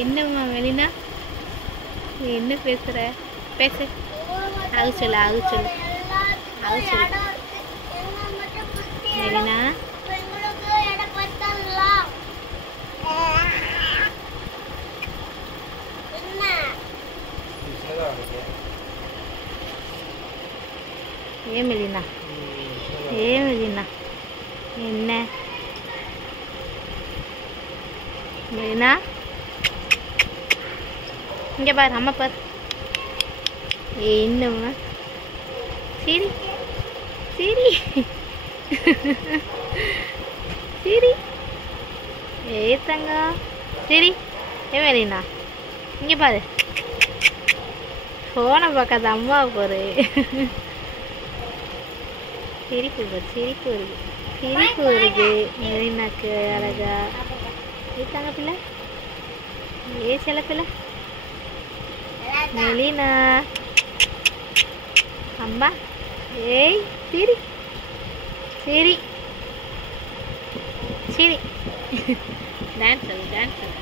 என்னம்மா மெலினா, நீ என்ன பேசுற? பேசு. ஆக சொல்லு, ஆக சொல்லு, ஆக சொல்லு. மெலினா, ஏன் மெலினா, ஏன் மெலினா, என்ன மெலினா? இங்கே பாரு, அம்மா பாரு. என்னம்மா? சரி சரி சரி. தங்கம் சரி. ஏன் மெலினா, இங்கே பாரு. ஃபோனை பார்க்காத அம்மாவை பாரு. சிரிப்பு பாரு, சிரிப்பு வருது, சிரிப்பு வருது மெலினாக்கு அழகா. தங்க பிள்ளை, செல்ல பிள்ளை மெலினா. அம்மா சரி சரி சரி. டான்ஸ் ஆடு, டான்ஸ் ஆடு.